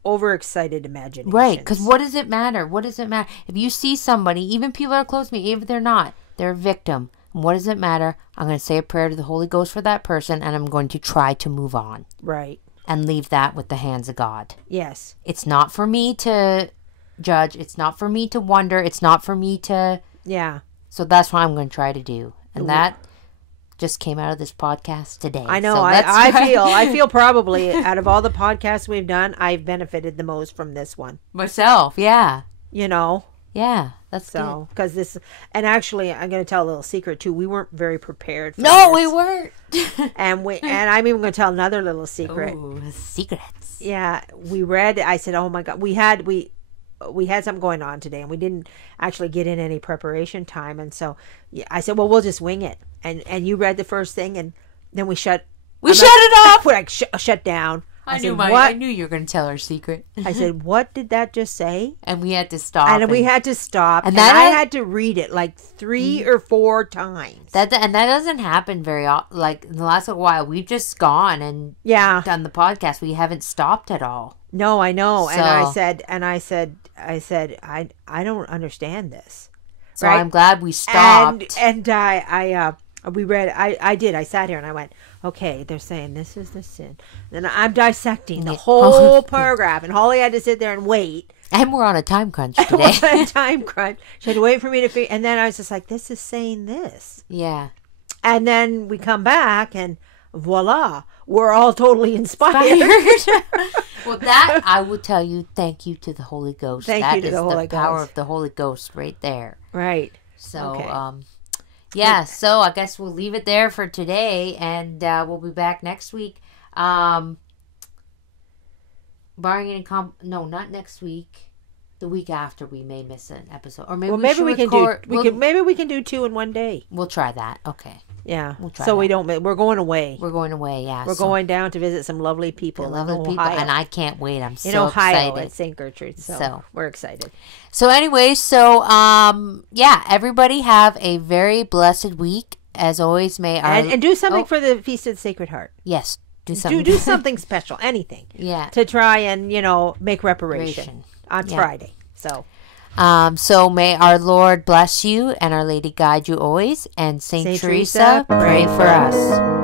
overexcited imaginations. Right. Because what does it matter? If you see somebody, even people that are close to me, even if they're not, they're a victim. And what does it matter? I'm going to say a prayer to the Holy Ghost for that person, and I'm going to try to move on. Right. And leave that with the hands of God. Yes. It's not for me to judge. It's not for me to wonder. It's not for me to... Yeah. So that's what I'm going to try to do. And that just came out of this podcast today. I know. So I feel probably out of all the podcasts we've done, I've benefited the most from this one. Myself, yeah. Yeah. That's so, because this, and actually, I'm going to tell a little secret too. We weren't very prepared for this. We weren't. and I'm even going to tell another little secret. Ooh, secrets. Yeah. We read, I said, oh my God, we had something going on today and we didn't actually get in any preparation time. And so I said, well, we'll just wing it. And you read the first thing and then we shut it off. We're like, shut down. I knew you were going to tell our secret. I said, what did that just say? And we had to stop. And we had to stop. And I had to read it like 3 or 4 times. And that doesn't happen very often. Like in the last little while, we've just gone and done the podcast. We haven't stopped at all. No, I know. So, and I said, I don't understand this. So right? I'm glad we stopped. And we read, I sat here and I went, okay, they're saying this is the sin. Then I'm dissecting the whole paragraph, and Holly had to sit there and wait And we're on a time crunch today. Time crunch. She had to wait for me to figure. And then I was just like, this is saying this. Yeah. And then we come back and voila, we're all totally inspired. Well, that I will tell you, thank you to the Holy Ghost. Thank you to the Holy Ghost. Power Ghost. of the Holy Ghost right there. Right. So, Okay. yeah, so I guess we'll leave it there for today, and we'll be back next week. Barring any no, not next week. The week after we may miss an episode, or maybe we can do 2 in one day. We'll try that. Okay. Yeah. We'll try so that. we don't. We're going away. We're going away. Yeah. We're going down to visit some lovely people. Lovely people, and I can't wait. I'm in Ohio excited. at St. Gertrude. So we're excited. So anyway, yeah, everybody have a very blessed week. As always, may our and do something for the Feast of the Sacred Heart. Yes, do something. Do something special. Anything. Yeah. To try and make reparation on Friday. So may our Lord bless you and Our Lady guide you always, and Saint Teresa pray for us.